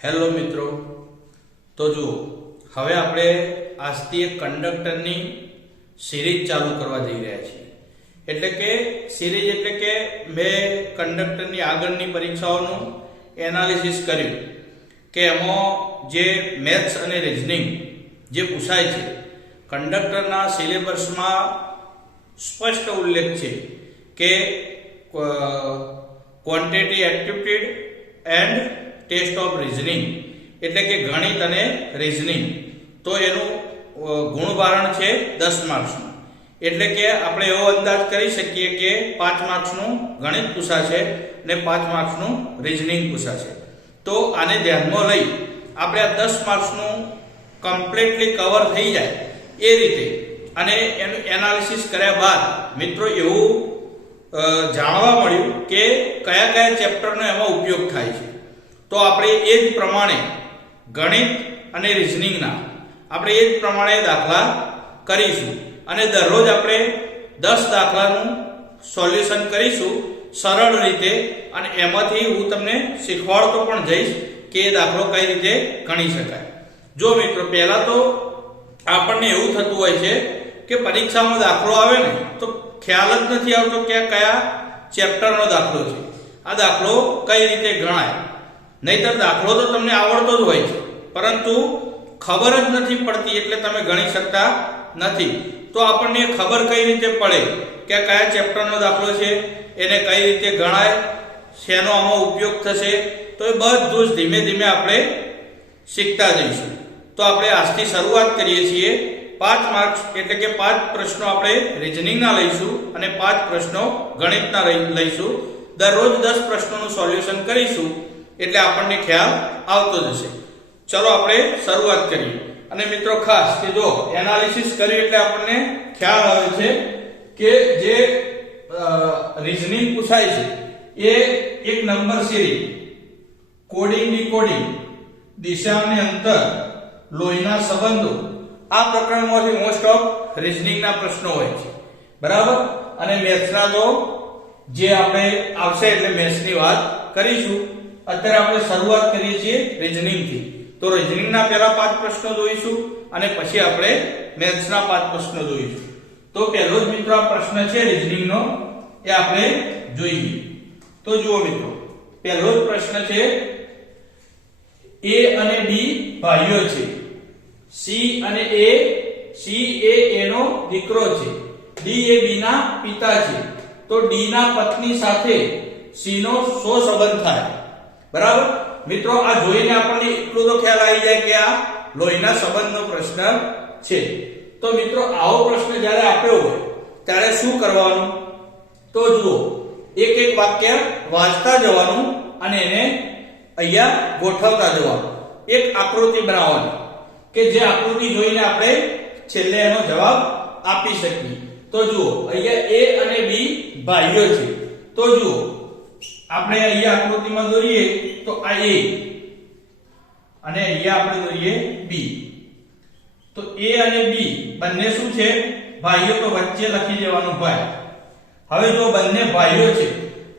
Hello મિત્રો. તો જુઓ, હવે આપણે આજથી એક કંડક્ટરની સિરીઝ ચાલુ કરવા જઈ રહ્યા છીએ. એટલે કે સિરીઝ એટલે કે મેં કંડક્ટરની આગળની પરીક્ષાઓનું એનાલિસિસ કર્યું કે એમાં જે મેથ્સ અને રિઝનિંગ જે પૂછાય છે કંડક્ટરના સિલેબસમાં સ્પષ્ટ ઉલ્લેખ છે કે quantity aptitude and test of reasoning. એટલે કે ગણિત અને રિઝનિંગ. તો એનું ગુણવારણ છે દસ માર્ક્સનું. એટલે કે આપણે એવો અંદાજ કરી શકીએ કે પાંચ માર્ક્સનું ગણિત પૂછાશે ને પાંચ માર્ક્સનું રિઝનિંગ પૂછાશે તો આને ધ્યાનમાં લઈ આપણે આ દસ માર્ક્સનું કમ્પ્લીટલી કવર થઈ જાય એ રીતે. અને એનું એનાલિસિસ કર્યા બાદ મિત્રો એવું જાણવા મળ્યું કે કયા કયા ચેપ્ટરનો એમાં ઉપયોગ થાય છે. તો આપણે એ જ પ્રમાણે ગણિત અને રિઝનિંગના આપણે એ જ પ્રમાણે દાખલા કરીશું. અને દરરોજ આપણે દસ દાખલાનું સોલ્યુશન કરીશું સરળ રીતે અને એમાંથી હું તમને શીખવાડતો પણ જઈશ કે એ દાખલો કઈ રીતે ગણી શકાય. જો મિત્રો, પહેલા તો આપણને એવું થતું હોય છે કે પરીક્ષામાં દાખલો આવે ને, તો ખ્યાલ જ નથી આવતો કે કયા ચેપ્ટરનો દાખલો છે. આ દાખલો કઈ રીતે ગણાય? નહીતર દાખલો તો તમને આવડતો જ હોય છે. પરંતુ ખબર જ નથી પડતી એટલે તમે ગણી શકતા નથી. તો આપણને ખબર કઈ રીતે પડે કે કયા ચેપ્ટરનો દાખલો છે, એને કઈ રીતે ગણાય, શેનો આમાં ઉપયોગ થશે, તો એ બધું જ ધીમે ધીમે આપણે શીખતા જઈશું. તો આપણે આજથી શરૂઆત કરીએ છીએ. પાંચ માર્ક્સ એટલે કે પાંચ પ્રશ્નો આપણે રિઝનિંગના લઈશું અને પાંચ પ્રશ્નો ગણિતના લઈશું. દરરોજ દસ પ્રશ્નોનું સોલ્યુશન કરીશું. એટલે આપણને ખ્યાલ આવતો જશે. ચલો આપણે શરૂઆત કરીએ. અને મિત્રો ખાસ કે જો એનાલિસિસ કરીએ એટલે આપણને ખ્યાલ આવે છે કે જે રિઝનિંગ પૂછાય છે, એ એક નંબર સિરીઝ કોડિંગ ડીકોડિંગ દિશા અંતર, લોહીના સંબંધો. આ પ્રકરણમાંથી મોસ્ટ ઓફ રિઝનિંગના પ્રશ્નો હોય છે. બરાબર? અને મેથ્સના તો જે આપણે આવશે એટલે મેથ્સની વાત કરીશું. અત્યારે આપણે શરૂઆત કરીએ છીએ રિઝનિંગથી તો રિઝનિંગના પહેલા પાંચ પ્રશ્નો જોઈશું અને પછી આપણે મેથ્સના પાંચ પ્રશ્નો જોઈશું. તો પહેલો જ મિત્રો આ પ્રશ્ન છે રિઝનિંગનો એ આપણે જોઈએ. તો જુઓ મિત્રો, પહેલો જ પ્રશ્ન છે એ અને ડી ભાઈઓ છે. સી અને એ સી એ એનો દીકરો છે. ડી એ બી ના પિતા છે. તો ડી ના પત્ની સાથે સી નો સો સંબંધ થાય? બરાબર? મિત્રો, આ જોઈને આપણને એટલું તો ખ્યાલ આવી જાય કે આ લોહીના સંબંધનો પ્રશ્ન છે. તો મિત્રો, આવો પ્રશ્ન જ્યારે આપ્યો હોય, ત્યારે શું કરવાનું? તો જુઓ, એક એક વાક્ય વાંચતા જવાનું અને એને અહીંયા ગોઠવતા જવાનું. એક આકૃતિ બનાવવાની કે જે આકૃતિ જોઈને આપણે છેલ્લે એનો જવાબ આપી શકીએ. તો જુઓ, અહીંયા એ અને બી ભાઈઓ છે. તો જુઓ આપણે અહીંયા આકૃતિમાં દોરીએ તો આ એ અને અહીંયા આપણે દોરીએ બી તો એ અને બી બંને શું છે? ભાઈઓ તો વચ્ચે લખી દેવાનું ભાઈ. હવે જો બંને ભાઈઓ છે,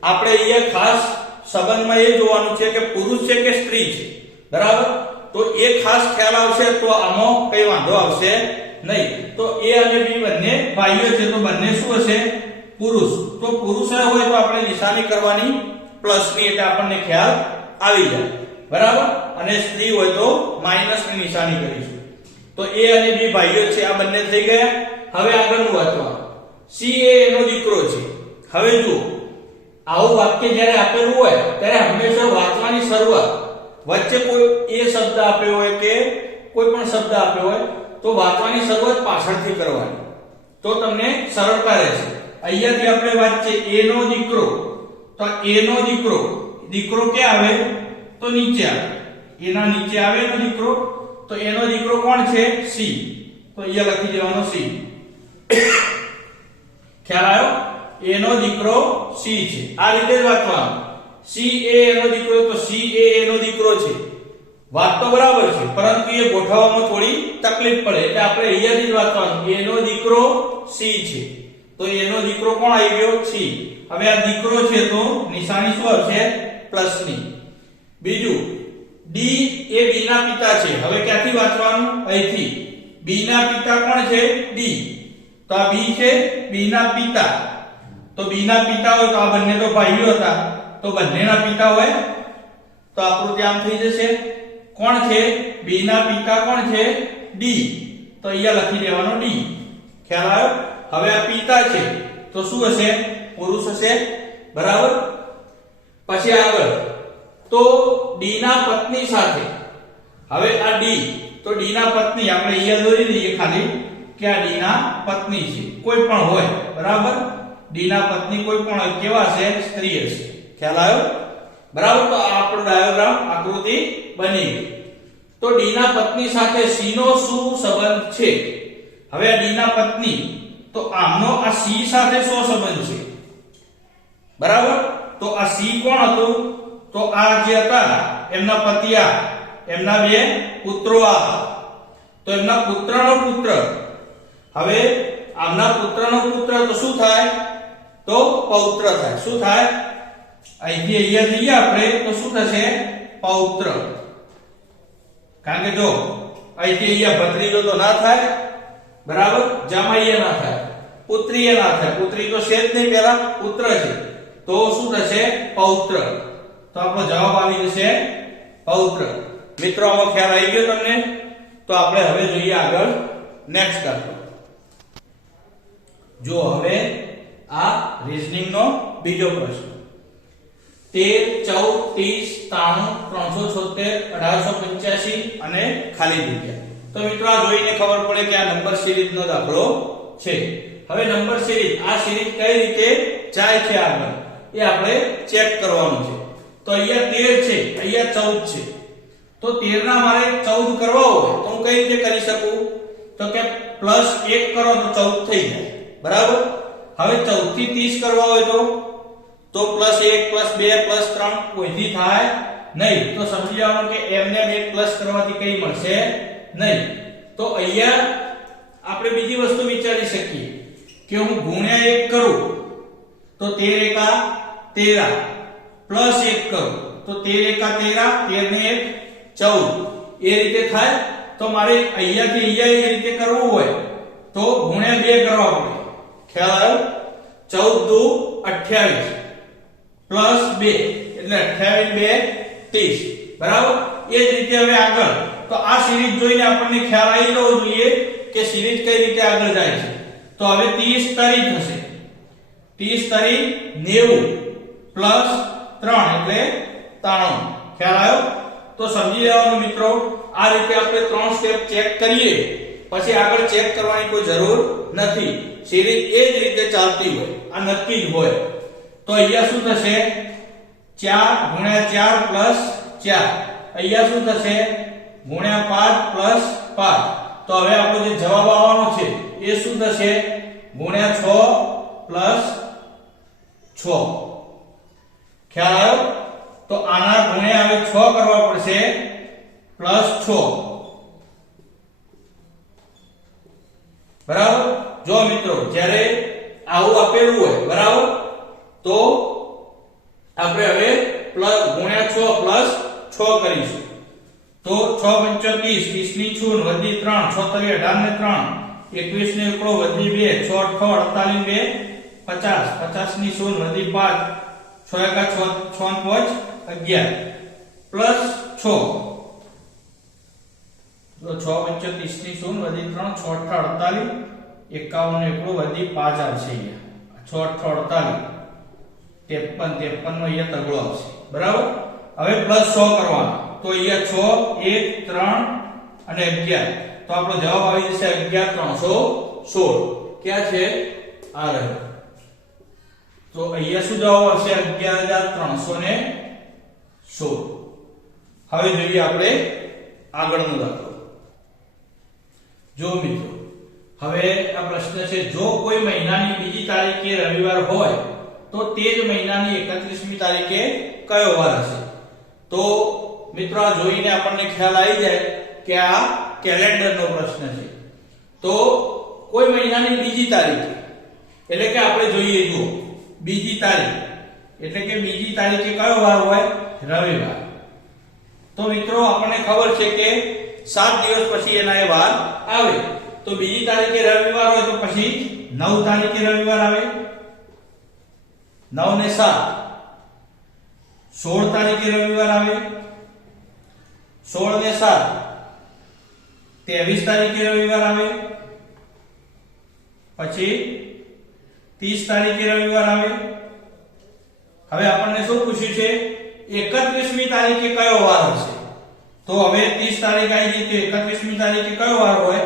આપણે અહીંયા ખાસ સંબંધમાં એ જોવાનું છે કે પુરુષ છે કે સ્ત્રી છે. બરાબર? તો એ ખાસ ખ્યાલ આવશે તો આમાં કઈ વાંધો આવશે નહીં. તો એ અને બી બંને ભાઈઓ છે, તો બંને શું હશે? પુરુષ. તો પુરુષ હોય તો આપણે નિશાની કરવાની પ્લસની એટલે આપણને ખ્યાલ આવી જાય. બરાબર? અને સ્ત્રી હોય તો માઇનસની નિશાની કરીશું. તો એ અને બી ભાઈઓ છે, આ બંને થઈ ગયા. હવે આગળનું વાંચવા. સી એ એનો દીકરો છે. હવે જુઓ. આવું વાક્ય જ્યારે આપેલું હોય, ત્યારે હંમેશા વાંચવાની શરૂઆત. વચ્ચે કોઈ એ શબ્દ આપ્યો હોય કે કોઈ પણ શબ્દ આપ્યો હોય, તો વાંચવાની શરૂઆત પાછળથી કરવાની. તો તમને સરળતા રહેશે. અહીંયાથી આપણે વાંચીએ, એનો દીકરો. તો એનો દીકરો દીકરો ક્યાં આવે? તો નીચે આવે. એના નીચે આવે એનો દીકરો, તો એનો દીકરો કોણ છે? સી તો અહીંયા લખી દેવાનો સી ખ્યાલ આવ્યો? એનો દીકરો સી છે. આ રીતે જ વાંચવાનું. સી એ એનો દીકરો તો સી એ એનો દીકરો છે. વાત તો બરાબર છે, પરંતુ એ ગોઠવવામાં થોડી તકલીફ પડે. એટલે આપણે અહીંયાથી જ વાંચવાનું. એનો દીકરો સી છે. તો એનો દીકરો કોણ આવી ગયો? સી હવે આ દીકરો છે તો નિશાની શું આવશે? પ્લસની બીજું ડી એ બી ના પિતા છે. હવે ક્યાંથી વાંચવાનું? અહીંથી. બી ના પિતા કોણ છે? ડી તો આ બી છે બી ના પિતા. તો બી ના પિતા હોય તો આ બંને તો ભાઈઓ હતા. તો બંનેના પિતા હોય? તો આકૃતિ આમ થઈ જશે. કોણ છે? બી ના પિતા કોણ છે? ડી તો અહીંયા લખી દેવાનો ડી ખ્યાલ આવ્યો? હવે આ પિતા છે. તો શું હશે? પુરુષ હશે. બરાબર? પછી આગળ. તો ડી ના પત્ની સાથે. હવે આ ડી. તો ડી ના પત્ની, આપણે અહીંયા દોરી દઈએ ખાલી કે આ ડી ના પત્ની છે. કોઈ પણ હોય. બરાબર? ડી ના પત્ની કોઈ પણ હોય, કેવા છે? સ્ત્રી હશે ખ્યાલ આવ્યો? બરાબર? તો આ આપણો ડાયાગ્રામ આકૃતિ બની ગઈ. તો ડી ના પત્ની સાથે સી નો શું સંબંધ છે? હવે આ ડી ના પત્ની તો આમનો આ સી સાથે શો સંબંધ છે? બરાબર? તો આ સી કોણ હતું? તો આ જે હતા, એમના પતિયા, એમના બે પુત્રો આ તો એમના પુત્રનો પુત્ર. હવે આમના પુત્રનો પુત્ર તો શું થાય? તો પૌત્ર થાય. શું થાય? અહીંથી અહીંયા જઈએ આપણે, તો શું થશે? પૌત્ર. કારણ કે જો અહીંથી અહીંયા ભત્રીજો તો ના થાય બરાબર? જમાઈએ ના થાય, પુત્રીએ ના થાય. પુત્રી તો છે જ નહીં પેલા પુત્ર છે. તો શું થશે? પૌત્ર. તો આપણો જવાબ આવી જશે પૌત્ર. મિત્રો, આમાં ખ્યાલ આવી ગયો તમને? તો આપણે હવે જોઈએ આગળ નેક્સ્ટ દાખલો જો હવે આ રીઝનિંગ નો બીજો પ્રશ્ન. તેર, ચૌદ, ત્રીસ, ત્રાણું, ત્રણસો છોતેર, અઢારસો પંચ્યાસી અને ખાલી જગ્યા. તો મિત્રો આ જોઈને ખબર પડે કે આ નંબર સિરીઝનો દાખલો છે. હવે નંબર સિરીઝ, આ સિરીઝ કઈ રીતે જાય છે આગળ? એ આપણે ચેક કરવાનું છે. તો અહીંયા તેર છે, અહીંયા ચૌદ છે. તો 13 ના મારે ચૌદ કરવા હોય તો હું કઈ રીતે કરી શકું? તો કે પ્લસ એક કરો તો ચૌદ થઈ જાય. બરાબર? હવે 14 થી ત્રીસ કરવા હોય તો? તો પ્લસ એક, પ્લસ બે, પ્લસ ત્રણ કોઈથી થાય? નહીં. તો સમજી જવાનું કે એમને એક પ્લસ કરવાથી કઈ મળશે? નહીં. તો અહીંયા આપણે બીજી વસ્તુ વિચારી શકીએ કે હું ગુણ્યા એક કરું, તો તેર એકા તેરા પ્લસ એક કરું, તો તેર એકા તેરા તેર ને એક ચૌદ. એ રીતે થાય તો મારે અહીંયાથી અહીંયા એ રીતે કરવું હોય તો ગુણ્યા બે કરવા પડે. ખ્યાલ? ચૌદ દુ અઠ્યાવીસ પ્લસ બે, એટલે અઠ્યાવીસ બે ત્રીસ. બરાબર? એ જ રીતે હવે આગળ. તો આ સિરીઝ જોઈને આપણને ખ્યાલ આવી જવો જોઈએ કે સિરીઝ કઈ રીતે આગળ જાય છે. તો હવે 30 તરી થશે 30 તરી 90 પ્લસ 3 એટલે 93 ખ્યાલ આવ્યો તો સમજી લેવાનું મિત્રો, આ રીતે આપણે ત્રણ સ્ટેપ ચેક કરીએ. પછી આગળ ચેક કરવાની કોઈ જરૂર નથી. સિરીઝ એ જ રીતે ચાલતી હોય, આ નક્કી જ હોય. તો અહીંયા શું થશે? 4 ગુણ્યા 4 પ્લસ 4 અહીંયા શું થશે? ગુણ્યા 5 પ્લસ 5 તો હવે આપણો જે જવાબ આવવાનો છે, એ શું થશે? ગુણ્યા 6 પ્લસ 6 ખ્યાલ આવ્યો? તો આના ગુણ્યા હવે 6 કરવા પડશે પ્લસ 6 બરાબર? જો મિત્રો, જ્યારે આવું આપેલું હોય, બરાબર? તો આપણે હવે પ્લસ ગુણ્યા 6 પ્લસ 6 કરીશું. તો 6 પંચો 30 30 ની છૂન, વધી 3 6 તરી 18 ને 3 21 ને એકડો, વધી 2 6 8 48 2 50 50 ની છૂન, વધી 5 6 એકા 6 6 પાંચ 11 પ્લસ 6 તો 6 પંચો 30 ની શૂન વધી 3 6 અઠા 48 51 ને એકડો, વધી 5 આવશે અહીંયા. 6 અઠા 48 53 53 નો અહીંયા તગડો આવશે. બરાબર? હવે પ્લસ 100 કરવાનો. તો અહીંયા 6 1 3 અને 11 તો આપણો જવાબ આવી જશે 11316 ક્યાં છે? આ રહ્યો. તો અહીંયા શું જવાબ આવશે? 11316 હવે જોઈએ આપણે આગળનો દાખલો. જો મિત્રો, હવે આ પ્રશ્ન છે, જો કોઈ મહિનાની બીજી તારીખે રવિવાર હોય, તો તે જ મહિનાની 31મી તારીખે કયો વાર હશે? તો મિત્રો, આ જોઈને આપણને ખ્યાલ આવી જાય કે આ કેલેન્ડરનો પ્રશ્ન છે. તો કોઈ મહિનાની બીજી તારીખ, એટલે કે આપણે જોઈએ, જુઓ, બીજી તારીખ, એટલે કે બીજી તારીખે કયો વાર હોય? રવિવાર. તો મિત્રો, આપણને ખબર છે કે સાત દિવસ પછી એના એ વાર આવે. તો બીજી તારીખે રવિવાર હોય તો પછી નવ તારીખે રવિવાર આવે. નવ ને સાત. સોળ તારીખે રવિવાર આવે. સોળ ને સાત. ત્રેવીસ તારીખે રવિવાર આવે. પછી ત્રીસ તારીખે રવિવાર આવે. હવે આપણને શું પૂછ્યું છે? એકત્રીસમી તારીખે કયો વાર હશે તો હવે ત્રીસ તારીખ આવી ગઈ તો એકત્રીસમી તારીખે કયો વાર હોય?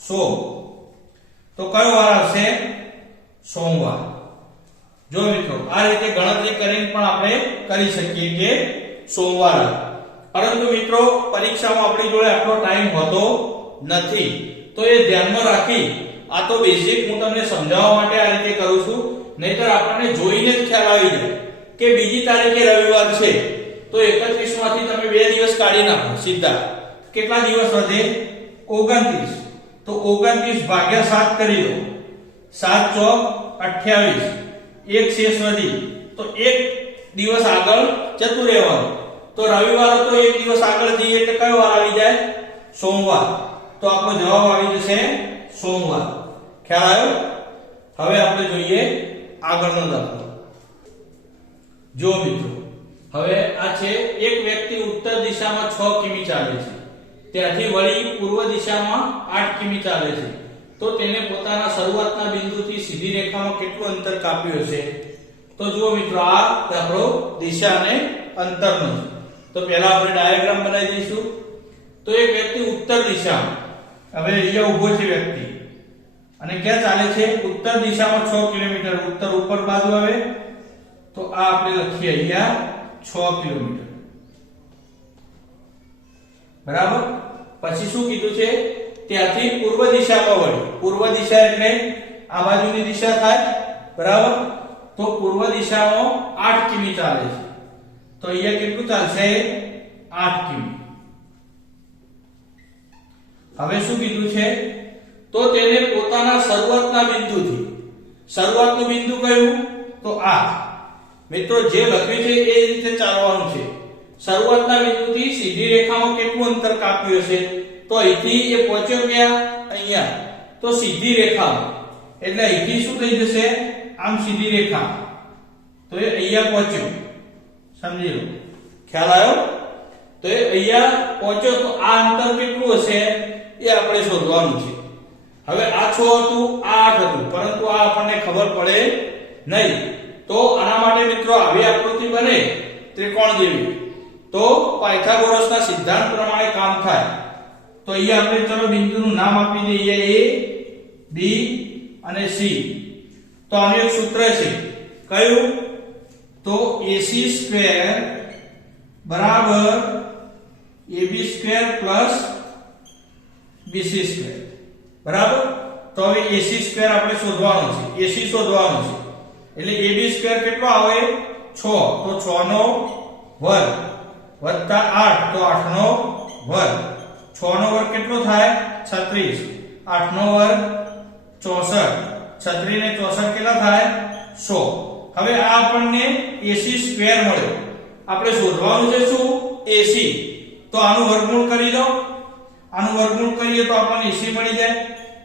સો તો કયો વાર આવશે? સોમવાર. જો મિત્રો, આ રીતે ગણતરી કરીને પણ આપણે કરી શકીએ કે સોમવાર આવે. પરંતુ મિત્રો, પરીક્ષામાં આપણી જોડે આટલો ટાઈમ હોતો નથી. તો એ ધ્યાનમાં રાખી આ તો બેઝિક હું તમને સમજાવવા માટે આ રીતે કરું છું. નહીતર આપણને જોઈને જ ખ્યાલ આવી જાય કે બીજી તારીખે રવિવાર છે. તો 31 માંથી તમે બે દિવસ કાઢી નાખો સીધા. કેટલા દિવસ વધે? 29 તો 29 ભાગ્યા 7 કરી દો. 7 ચોક 28 એક શેષ વધી. તો એક દિવસ આગળ જતું રહેવાનું. તો રવિવાર તો એક દિવસ આગળ જઈએ એટલે કયો વાર આવી જાય? સોમવાર. તો આપણો જવાબ આવી જશે સોમવાર. ખ્યાલ આવ્યો? હવે આપણે જોઈએ આગળનો દાખલો. જો મિત્રો, હવે આ છે એક વ્યક્તિ ઉત્તર દિશામાં 6 કિમી ચાલે છે. ત્યાંથી વળી પૂર્વ દિશામાં 8 કિમી ચાલે છે. તો તેને પોતાના શરૂઆતના બિંદુથી સીધી રેખામાં કેટલું અંતર કાપ્યું હશે? તો જુઓ મિત્રો, આ દાખલો દિશા અને અંતરનો છે. તો પહેલા આપણે ડાયાગ્રામ બનાવી દઈશું. તો એક વ્યક્તિ ઉત્તર દિશામાં. હવે અહીંયા ઊભો છે વ્યક્તિ. અને ક્યાં ચાલે છે? ઉત્તર દિશામાં 6 કિલોમીટર. ઉત્તર ઉપર બાજુ આવે. તો આ આપણે લખીએ અહીંયા 6 કિલોમીટર. બરાબર? પછી શું કીધું છે? ત્યાંથી પૂર્વ દિશામાં વળી. પૂર્વ દિશા એટલે આ બાજુની દિશા થાય. બરાબર? તો પૂર્વ દિશામાં 8 કિમી ચાલે છે. તો અહીંયા કેટલું ચાલશે? 8 કિમી. હવે શું કીધું છે? તો તેને પોતાના શરૂઆતના બિંદુથી, શરૂઆતનું બિંદુ કયું? તો આ મિત્રો, જે લખ્યું છે એ રીતે ચાલવાનું છે. શરૂઆતના બિંદુથી સીધી રેખામાં કેટલું અંતર કાપ્યું હશે? તો અહીંથી એ પહોંચ્યો ક્યાં? અહીંયા. તો સીધી રેખામાં. એટલે અહીંથી શું થઈ જશે? આમ સીધી રેખા. તો એ અહીંયા પહોંચ્યો. સમજી લો. ખ્યાલ આવ્યો? તો એ અહીંયા પહોંચ્યો તો આ અંતર કેટલું હશે? એ આપણે શોધવાનું છે. હવે આ 6 હતું, આ 8 હતું, પરંતુ આ આપણને ખબર પડે નહીં. તો આના માટે મિત્રો આવી આકૃતિ બને ત્રિકોણ જેવી. તો પાયથાગોરસના સિદ્ધાંત પ્રમાણે કામ થાય. તો અહીંયા આપણે ચલો બિંદુનું નામ આપી દઈએ, એ, બી અને સી. તો આનું એક સૂત્ર છે. કયું? તો AC સ્ક્વેર બરાબર AB square plus BC square બરાબર તો હવે AC સ્ક્વેર આપણે શોધવાનો છે AC શોધવાનો છે એટલે AB સ્ક્વેર કેટલો આવે 6 તો 6 નો વર્ગ વત્તા 8 તો 8 નો વર્ગ 6 નો વર્ગ કેટલો થાય 36 8 નો વર્ગ 64 36 ને 64 કેટલા થાય 100 હવે આ આપણને AC સ્ક્વેર મળ્યો આપણે શોધવાનું છે શું? AC તો આનું વર્ગમૂળ કરી દો. આનું વર્ગમૂળ કરીએ તો આપણને AC મળી જાય.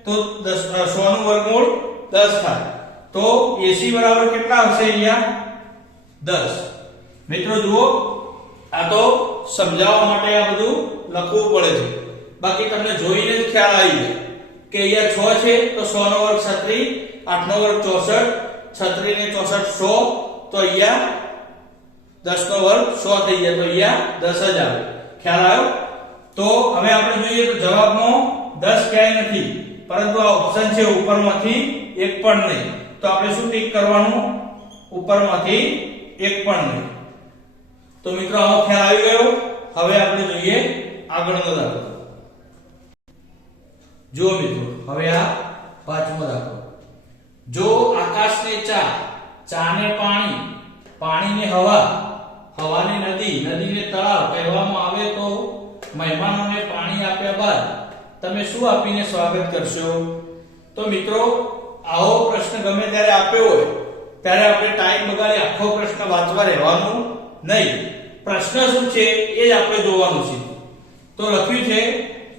તો 10 100 નું વર્ગમૂળ 10 થાય. તો AC બરાબર કેટલા આવશે અહીંયા? 10 મિત્રો, જુઓ. આ તો સમજાવવા માટે આ બધું લખવું પડે છે. બાકી તમને જોઈને જ ખ્યાલ આવી જાય કે અહીંયા 6 છે તો 100 નો વર્ગ 36 8 નો વર્ગ 64 36 ને ચોસઠ સો, તો અહીંયા દસ નો વર્ગ સો થઈ જાય, તો અહીંયા દસ જ આવે. ખ્યાલ આવ્યો? તો હવે આપણે જોઈએ તો જવાબમાં દસ ક્યાંય નથી, પરંતુ આ ઓપ્શન છે ઉપરમાંથી એક પણ નહીં. તો આપણે શું ટીક કરવાનું? ઉપરમાંથી એક પણ નહીં. તો મિત્રો, આવો ખ્યાલ આવી ગયો. હવે આપણે જોઈએ આગળનો દાખલો. જુઓ મિત્રો, હવે આ પાંચમો દાખલો. જો આકાશને ચા, ચાને પાણી, પાણીને હવા, હવાને નદી, નદીને તળાવ કહેવામાં આવે તો મહેમાનોને પાણી આપ્યા બાદ તમે શું આપીને સ્વાગત કરશો? તો મિત્રો, આવો પ્રશ્ન ગમે ત્યારે આપ્યો હોય, ત્યારે આપણે ટાઈમ બગાડી આખો પ્રશ્ન વાંચવા રહેવાનું નહીં. પ્રશ્ન શું છે એ જ આપણે જોવાનું છે. તો લખ્યું છે,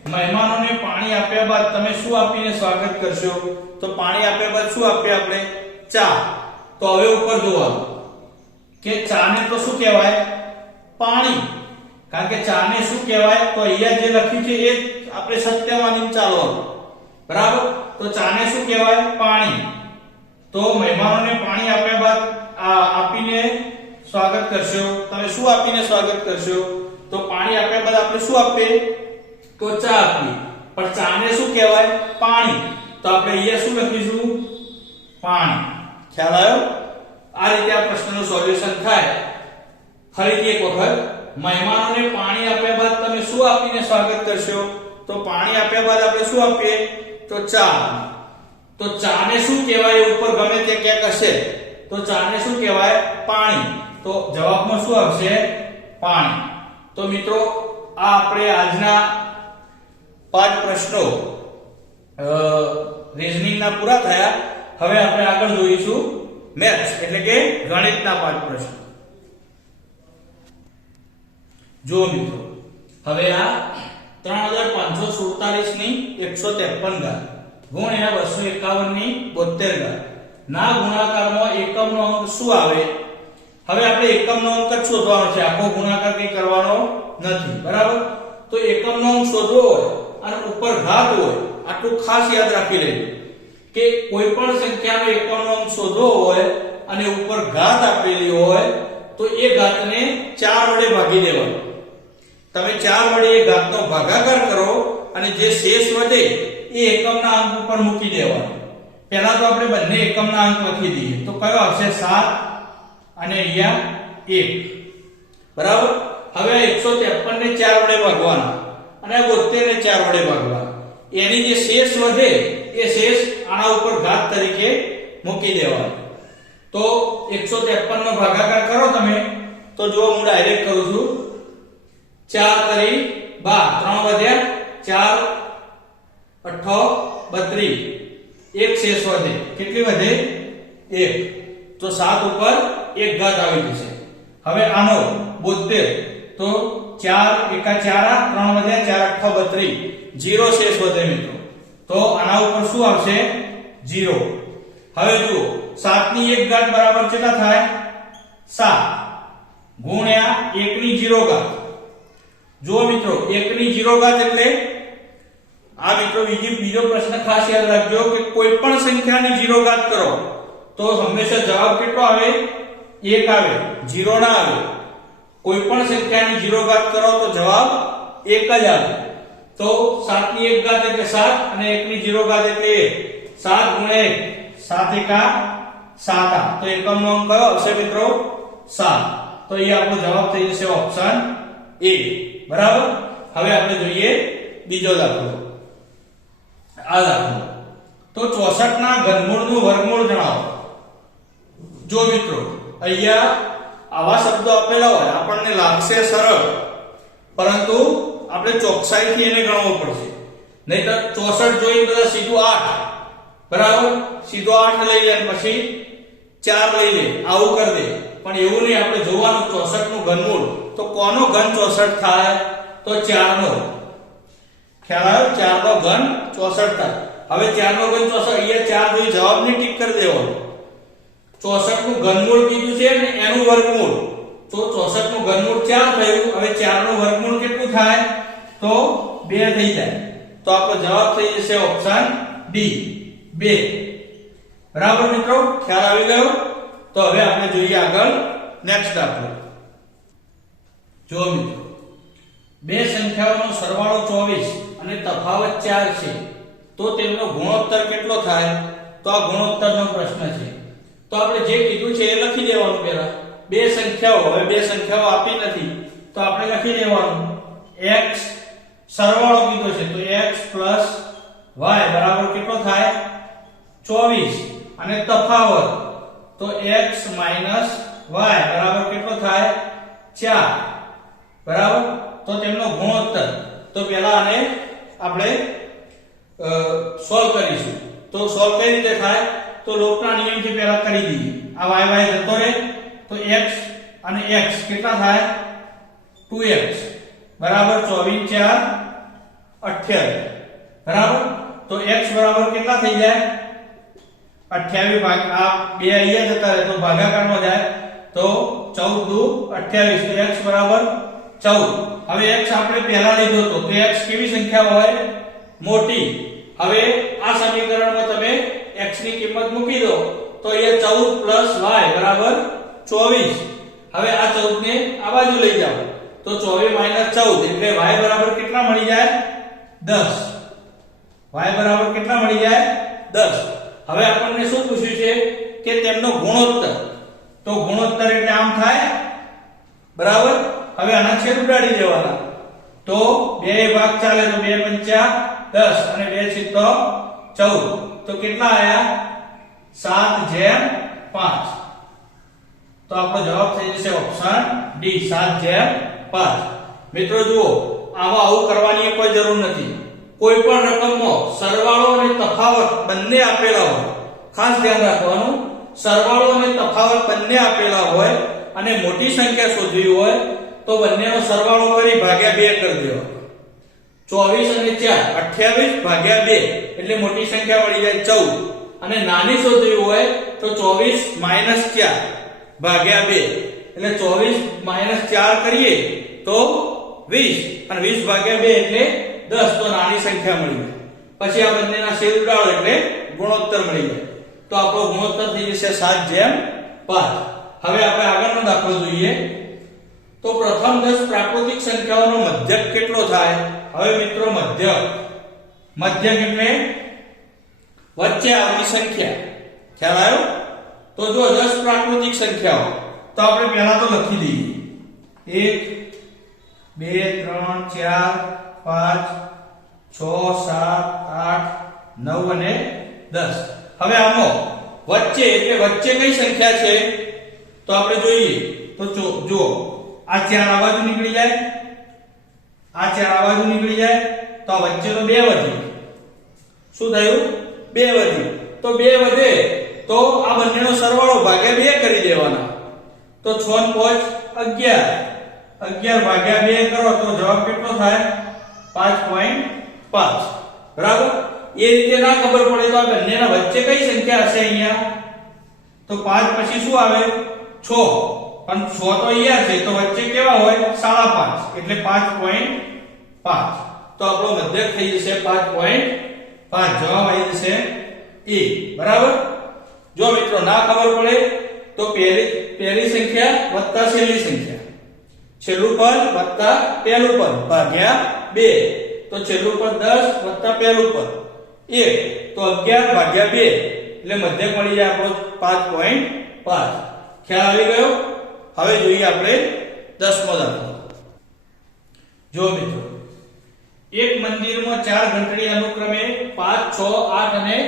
મહેમાનોને પાણી આપ્યા બાદ તમે શું આપીને સ્વાગત કરશો? તો પાણી આપ્યા બાદ શું આપીએ આપણે? ચા. તો હવે ઉપર જોવાનું. કે ચાને તો શું કહેવાય? પાણી. કારણ કે ચાને શું કહેવાય? તો અહીંયા જે લખ્યું છે એ આપણે સત્ય માની ચાલવાનું. બરાબર? તો ચાને શું કહેવાય? પાણી. તો મહેમાનોને પાણી આપ્યા બાદ આપીને સ્વાગત કરશો. તમે શું આપીને સ્વાગત કરશો? તો પાણી આપ્યા બાદ આપણે શું આપીએ? તો ચા આપીએ. પણ ચાને શું કહેવાય? પાણી. તો આપણે અહીંયા શું લખીશું? પાણી. ખ્યાલ આવ્યો? આ રીતે આ પ્રશ્નનું સોલ્યુશન થાય. ફરીથી એક વખત, મહેમાનોને પાણી આપ્યા બાદ તમે શું આપીને સ્વાગત કરશો? તો પાણી આપ્યા બાદ આપણે શું આપીએ? તો ચા. તો ચાને શું કહેવાય? ઉપર ગમે તે ક્યાંક હશે. તો ચાને શું કહેવાય? પાણી. તો જવાબમાં શું આવશે? પાણી. તો મિત્રો, આ આપણે આજના પાંચ પ્રશ્નો રીઝનિંગના પૂરા થયા. હવે આપણે આગળ જોઈશું મેથ્સ, એટલે કે ગણિતના પાંચ પ્રશ્ન. જુઓ મિત્રો, હવે આ ત્રણ હજાર પાંચસો સુડતાલીસની એકસો ત્રેપન ઘાત ગુણ્યા બસો એકાવનની બોતેર ઘાત. ના ગુણાકારમાં એકમનો અંક શું આવે? હવે આપણે એકમનો અંક જ શોધવાનો છે. આખો ગુણાકાર કંઈ કરવાનો નથી, બરાબર? તો એકમનો અંક શોધવો હોય અને ઉપર ઘાત હોય, આટલું ખાસ યાદ રાખી લેજો. કે કોઈ પણ સંખ્યાનો એકમનો અંક શોધવો હોય અને ઉપર ઘાત આપેલી હોય, તો એ ઘાતને 4 વડે ભાગી દેવાનો. તમે 4 વડે એ ઘાતનો ભાગાકાર કરો અને જે શેષ વધે, એ એકમના અંક ઉપર મૂકી દેવાનો. પહેલા તો આપણે બંને એકમના અંક લખી દઈએ. તો કયો આવશે? 7 અને અહીંયા 1 બરાબર? હવે આ 153 ને 4 વડે ભાગવાના. અને આ 72 ને 4 વડે ભાગવાના. એની જે શેષ વધે એ શેષ આના ઉપર ઘાત તરીકે મૂકી દેવાનો. તો 153 નો ભાગાકાર કરો તમે, તો જો હું ડાયરેક્ટ કરું છું. 4 કરી 12 3 વધ્યા 4 અઠ્ઠો 32 એક શેષ વધે. કેટલી વધે? 1 તો 7 ઉપર એક ઘાત આવી જશે. હવે આનો 72 તો 4 એકા 4 3 વધ્યા 4 અઠ્ઠો 32 જીરો શેષ વધે મિત્રો. તો આના ઉપર શું આવશે? જીરો હવે જુઓ 7 ની એક ઘાત બરાબર કેટલા થાય? 7 ગુણ્યા 1 ની જીરો ઘાત. જુઓ મિત્રો 1 ની જીરો ઘાત એટલે આ મિત્રો બીજી બીજો પ્રશ્ન ખાસ યાદ રાખજો કે કોઈ પણ સંખ્યાની જીરો ઘાત કરો, તો હંમેશા જવાબ કેટલો આવે? 1 આવે. જીરો ના આવે. કોઈ પણ સંખ્યાની 0 ઘાત કરો તો જવાબ 1 જ આવે. તો 7 ની એક ઘાત એટલે 7 અને 1 ની 0 ઘાત એટલે 7 ગુણ્યા 1 7 એકા 7 તો એકમનો અંક કયો હશે મિત્રો? 7 તો એ આપણો જવાબ થઈ જશે ઓપ્શન એ. બરાબર? હવે આપણે જોઈએ બીજો દાખલો. આ દાખલો. તો 64 ના ઘનમૂળનું વર્ગમૂળ જણાવો. જો મિત્રો, અહીંયા આવા શબ્દો આપેલા હોય, આપણને લાગશે સરળ. પરંતુ આપણે ચોકસાઈથી એને ગણવો પડશે. નહીતર 64 જોઈએ બધા સીધું 8 બરાબર? સીધો 8 લઈ લે પછી 4 લઈ લે. આવું કરી દે. પણ એવું નહીં, આપણે જોવાનું 64 નું ઘનમૂળ. તો કોનો ઘન 64 થાય? તો 4 નો ખ્યાલ આવ્યો? 4 નો ઘન 64 થાય. હવે 4 નો ઘન 64 અહીંયા 4 જોઈ જવાબની ટીક કરી દેવાનો. 64 નું ઘનમૂળ કીધું છે ને એનું વર્ગમૂળ. તો 64 નું ઘનમૂળ 4 થયું? હવે 4 નું વર્ગમૂળ કેટલું થાય? તો 2 થઈ જાય. તો આપણો જવાબ થઈ જશે ઓપ્શન ડી 2 બરાબર મિત્રો? ખ્યાલ આવી ગયો? તો હવે આપણે જોઈએ આગળ નેક્સ્ટ દાખલો જો મિત્રો, બે સંખ્યાઓનો સરવાળો 24 અને તફાવત 4 છે, તો તેમનો ગુણોત્તર કેટલો થાય? તો આ ગુણોત્તરનો પ્રશ્ન છે. તો આપણે જે કીધું છે એ લખી દેવાનું પહેલા. બે સંખ્યાઓ, હવે બે સંખ્યાઓ આપી નથી, તો આપણે લખી દેવાનું. X સરવાળો કીધો છે, તો x y બરાબર કેટલો થાય? 24 અને તફાવત, તો x y બરાબર કેટલો થાય? 4 બરાબર? તો તેમનો ગુણોત્તર. તો પહેલા આને આપણે સોલ્વ કરીશું. તો સોલ્વ કઈ રીતે થાય? તો લોકના નિયમથી પહેલા કરી દઈએ. આ y y જતો રહે. તો x અને x કેટલા થાય ટુ એક્સ બરાબર ચોવીસ ચાર અઠ્યાવીસ બરાબર તો એક્સ બરાબર કેટલા થઈ જાય અઠ્યાવીસ ભાગ આ બે અહીંયા જતા રહે તો ભાગાકારમાં જાય તો ચૌદ દુ અઠ્યાવીસ તો એક્સ બરાબર ચૌદ હવે એક્સ આપણે પહેલા લીધો હતો તો એક્સ કેવી સંખ્યા હોય મોટી હવે આ સમીકરણમાં તમે x ની કિંમત મૂકી દો તો અહીંયા ચૌદ પ્લસ વાય બરાબર ચોવીસ. હવે આ ચૌદ ને આ બાજુ લઈ જાઓ. તો ચોવીસ માઇનસ ચૌદ, એટલે y બરાબર કેટલા મળી જાય? દસ. y બરાબર કેટલા મળી જાય? દસ. હવે આપણને શું પૂછ્યું છે? કે તેમનો ગુણોત્તર. તો ગુણોત્તર એટલે આમ થાય? બરાબર? હવે આના છેદ ઉડાડી દેવાના. તો બે ભાગ ચાલે તો બે પંચા દસ અને બે સિત્તો ચૌદ. તો કેટલા આયા? સાત જેમ પાંચ. તો આપણો જવાબ થઈ જશે ઓપ્શન ડી સાત જેમ પાંચ. મિત્રો, જુઓ આમાં આવું કરવાની કોઈ જરૂર નથી. કોઈ પણ રકમમાં સરવાળો અને તફાવત બંને આપેલા હોય, ખાસ ધ્યાન રાખવાનું, સરવાળો અને તફાવત બંને આપેલા હોય અને મોટી સંખ્યા શોધવી હોય, તો બંનેનો સરવાળો કરી ભાગ્યા બે કરી દેવાનો. ચોવીસ અને ચાર, અઠ્યાવીસ ભાગ્યા બે, એટલે મોટી સંખ્યા મળી જાય ચૌદ. અને નાની શોધવી હોય તો ચોવીસ માઇનસ ચાર. ભાગ્યા બે. એટલે ચોવીસ માઇનસ ચાર કરીએ તો વીસ. અને વીસ ભાગ્યા બે એટલે દસ. તો નાની સંખ્યા મળી જાય. પછી આ બંનેના શેર ઉડાડો એટલે ગુણોત્તર મળી જાય. તો આપણો ગુણોત્તર થઈ જશે સાત જેમ પાંચ. હવે આપણે આગળનો દાખલો જોઈએ. તો પ્રથમ 10 પ્રાકૃતિક સંખ્યાઓનો મધ્યક કેટલો થાય? હવે મિત્રો મધ્યક. મધ્યક એટલે વચ્ચે આવતી સંખ્યા. ખ્યાલ આવ્યો? તો જો 10 પ્રાકૃતિક સંખ્યાઓ. તો આપણે પહેલા તો લખી દઈએ. 1 2 3 4 5 6 7 8 9 અને 10 હવે આમો. વચ્ચે એટલે વચ્ચે કઈ સંખ્યા છે? તો આપણે જોઈએ. તો જો આ ચાર આ બાજુ નીકળી જાય. આ ચાર આ બાજુ નીકળી જાય. તો આ વચ્ચેનો બે વધી. શું થયું? બે વધી. તો બે વધે. તો આ બંનેનો સરવાળો ભાગ્યા બે કરી દેવાના. તો 6 ને 5 11 11 ભાગ્યા બે કરો તો જવાબ કેટલો થાય? 5.5 બરાબર? એ રીતે ના ખબર પડે તો આ બંનેના વચ્ચે કઈ સંખ્યા હશે અહીંયા? તો 5 પછી શું આવે? 6 પણ 6 તો અહીંયા છે, તો વચ્ચે કેવા હોય? સાડા પાંચ. એટલે પાંચ પોઈન્ટ પાંચ. તો આપણો મધ્યક થઈ જશે પાંચ પોઈન્ટ પાંચ. જવાબ આવી જશે એ. બરાબર? જો મિત્રો ના ખબર પડે, તો પહેલી પહેલી સંખ્યા વત્તા છેલ્લી સંખ્યા. છેલ્લું પદ વત્તા પહેલું પદ, ભાગ્યા બે. તો છેલ્લું પદ દસ વત્તા પહેલું પદ. એક, તો અગિયાર ભાગ્યા બે, એટલે મધ્યક મળી જાય આપણો પાંચ પોઈન્ટ પાંચ. ખ્યાલ આવી ગયો? હવે જોઈએ આપણે દસમો દાખલો. જો મિત્રો, એક મંદિરમાં ચાર ઘંટડી અનુક્રમે 5 6 8 અને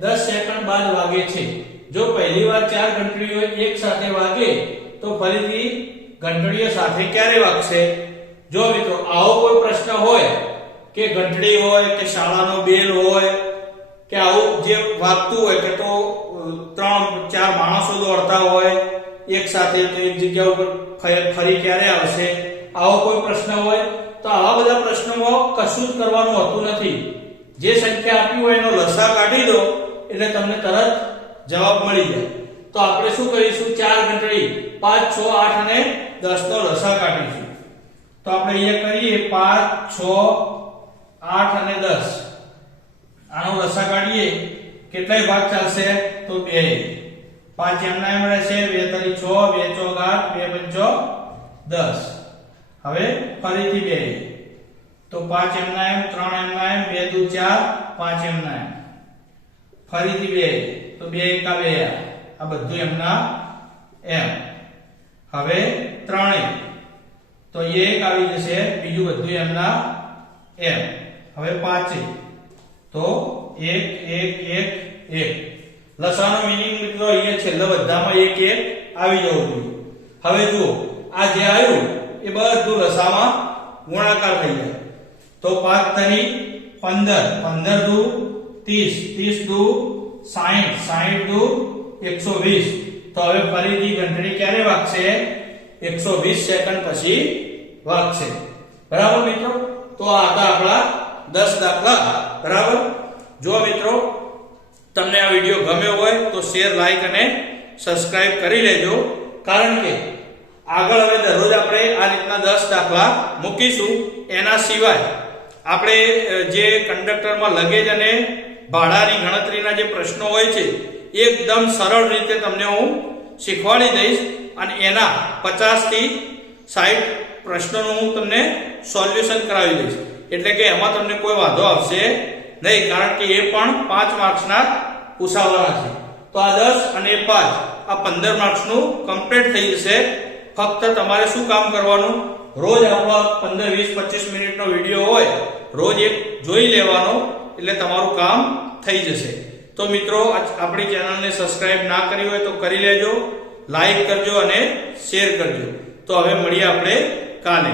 10 સેકન્ડ બાદ વાગે છે. જો પહેલી વાર ચાર ઘંટડીઓ એક સાથે વાગે, તો ફરીથી ઘંટડીઓ સાથે ક્યારે વાગશે? જો મિત્રો, આવો કોઈ પ્રશ્ન હોય કે ઘંટડી હોય, કે શાળાનો બેલ હોય, કે આવું જે વાગતું હોય, કે તો ત્રણ, ચાર માણસો દોડતા હોય, એક સાથે એક જગ્યા ઉપર ફરી ક્યારે આવશે? આવો કોઈ પ્રશ્ન હોય, તો આવા બધા પ્રશ્નોમાં કશું જ કરવાનું હોતું નથી. જે સંખ્યા આપી હોય એનો લસા કાઢી દો, એટલે તમને તરત જવાબ મળી જાય. તો આપણે શું કરીશું? ચાર ઘંટડી, પાંચ, છ, આઠ અને દસ નો રસા કાઢીશું. તો આપણે અહીંયા કરીએ પાંચ, છ, આઠ અને દસ. આનો રસા કાઢીએ. કેટલાય ભાગ ચાલશે? તો બે. પાંચ એમના એમ રહેશે. બે તરી છ, બે ચોક આઠ, બે પંચો દસ. હવે ફરીથી બે. તો પાંચ એમના એમ, ત્રણ એમના એમ, બે દુ ચાર, પાંચ એમના એમ. ફરીથી બે. તો બે એકા બે આ બધું એમના એમ. હવે ત્રણેય. તો એક આવી જશે, બીજું બધું એમના એમ. હવે પાંચે તો એક એક એક એક. લસાનો મિનિંગ મિત્રો અહીંયા છેલ્લે બધામાં એક એક આવી જવું જોઈએ. હવે જુઓ, આ જે આવ્યું, એ બધું લસામાં ગુણાકાર થઈ જાય. તો પાંચ તરી પંદર. પંદર દુ ત્રીસ. ત્રીસ દુ સાહીઠ સાઈઠ દુ એકસો વીસ. તો હવે ફરીથી ઘંટડી ક્યારે વાગશે? એકસો વીસ સેકન્ડ પછી વાગશે. બરાબર મિત્રો? તો આ હતા આપણા દસ દાખલા. બરાબર? જો મિત્રો, તમને આ વીડિયો ગમ્યો હોય તો શેર, લાઈક અને સબસ્ક્રાઇબ કરી લેજો. કારણ કે આગળ હવે દરરોજ આપણે આ રીતના દસ દાખલા મૂકીશું. એના સિવાય આપણે જે કંડક્ટરમાં લગેજ અને ભાડાની ગણતરીના જે પ્રશ્નો હોય છે, એકદમ સરળ રીતે તમને હું શીખવાડી દઈશ અને એના પચાસથી સાઠ પ્રશ્નોનું હું તમને સોલ્યુશન કરાવી દઈશ. એટલે કે એમાં તમને કોઈ વાંધો આવશે નહીં, કારણ કે એ પણ પાંચ માર્ક્સના પૂછાવાના છે. તો આ દસ અને પાંચ, આ પંદર માર્ક્સનું કમ્પ્લીટ થઈ જશે. ફક્ત તમારે શું કામ કરવાનું? રોજ આપણો પંદર, વીસ, પચીસ મિનિટનો વીડિયો હોય, રોજ એક જોઈ લેવાનો. એટલે તમારું કામ થઈ જશે. તો મિત્રો આપણી ચેનલને સબસ્ક્રાઇબ ના કરી હોય તો કરી લેજો લાઈક કરજો અને શેર કરજો. તો હવે મળીએ આપણે કાલે.